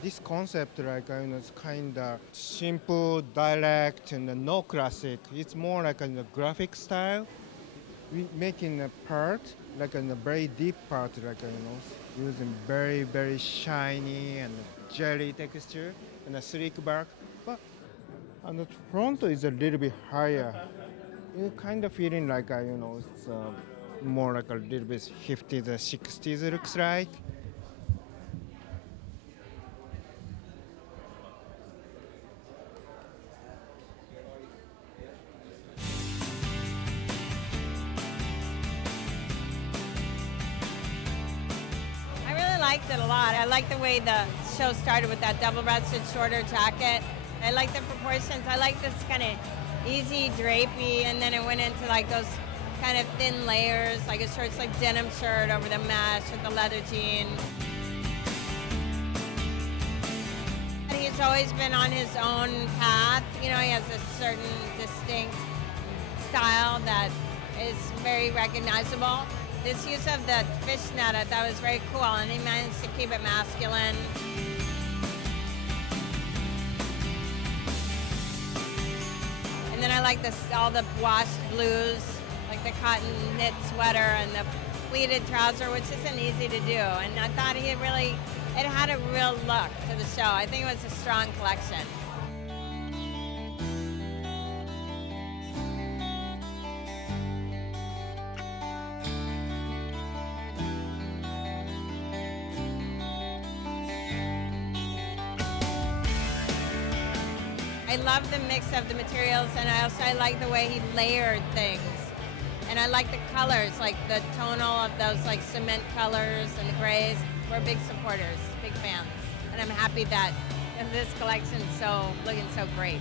This concept, like, is kind of simple, direct, and no classic. It's more like a graphic style. We making a part, like a very deep part, like, using very, very shiny and jelly texture and a sleek back. But on the front is a little bit higher. You kind of feeling like, it's more like a little bit 50s or 60s looks like. I really liked it a lot. I like the way the show started with that double-breasted shorter jacket. I like the proportions. I like this kind of easy drapey, and then it went into like those kind of thin layers, like a short like denim shirt over the mesh with the leather jean. He's always been on his own path. You know, he has a certain distinct style that is very recognizable. This use of the fishnet I thought was very cool, and he managed to keep it masculine. And then I like this, all the washed blues, like the cotton knit sweater and the pleated trouser, which isn't easy to do. And I thought it had a real look to the show. I think it was a strong collection. I love the mix of the materials, and I like the way he layered things. And I like the colors, like the tonal of those like cement colors and the grays. We're big supporters, big fans. And I'm happy that this collection's looking so great.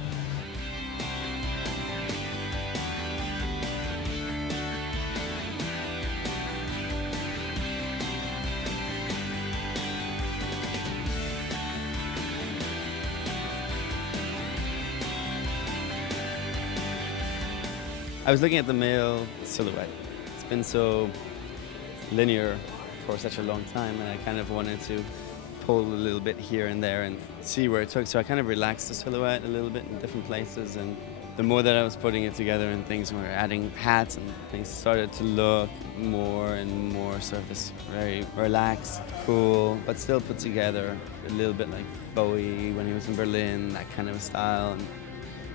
I was looking at the male silhouette. It's been so linear for such a long time, and I kind of wanted to pull a little bit here and there and see where it took. So I kind of relaxed the silhouette a little bit in different places, and the more that I was putting it together and things, we were adding hats and things, started to look more and more sort of this very relaxed, cool, but still put together, a little bit like Bowie when he was in Berlin, that kind of style. And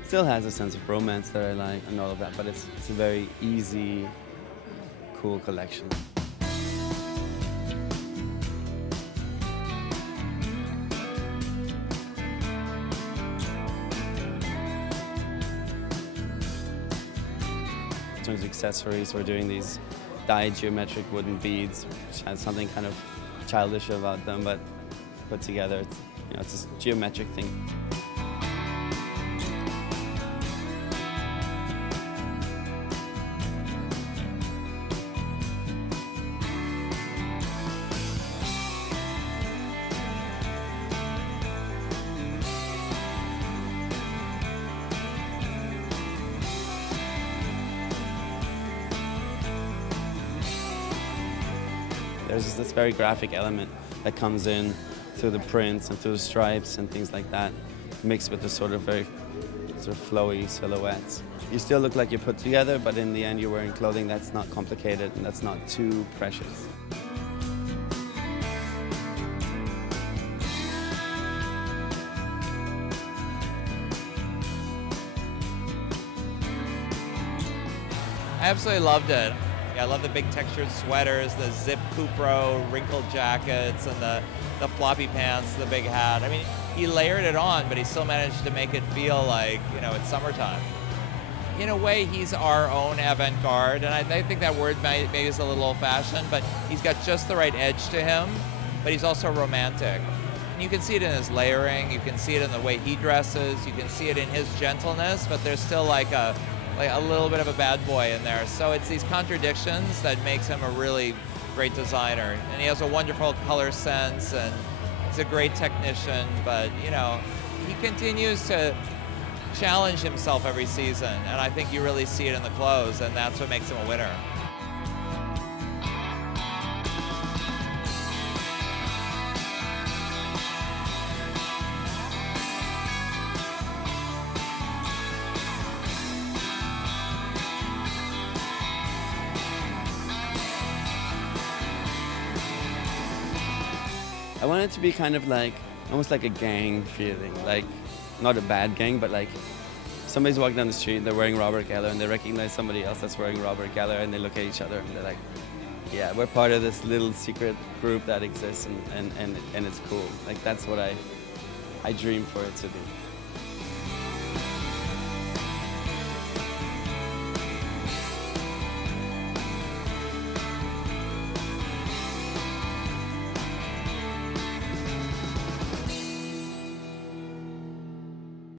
still has a sense of romance that I like and all of that, but it's a very easy, cool collection. In terms of accessories, we're doing these dyed geometric wooden beads, which has something kind of childish about them, but put together, it's a geometric thing. There's this very graphic element that comes in through the prints and through the stripes and things like that, mixed with the sort of very flowy silhouettes. You still look like you're put together, but in the end you're wearing clothing that's not complicated and that's not too precious. I absolutely loved it. I love the big textured sweaters, the zip Cupro wrinkled jackets, and the floppy pants, the big hat. I mean, he layered it on, but he still managed to make it feel like, it's summertime. In a way, he's our own avant-garde, and I think that word maybe is a little old-fashioned, but he's got just the right edge to him, but he's also romantic. And you can see it in his layering, you can see it in the way he dresses, you can see it in his gentleness, but there's still like a little bit of a bad boy in there. So it's these contradictions that makes him a really great designer. And he has a wonderful color sense, and he's a great technician, but he continues to challenge himself every season, and I think you really see it in the clothes, and that's what makes him a winner. I want it to be kind of like, almost like a gang feeling, like not a bad gang, but like somebody's walking down the street and they're wearing Robert Geller and they recognize somebody else that's wearing Robert Geller and they look at each other and they're like, yeah, we're part of this little secret group that exists and it's cool. Like that's what I dream for it to be.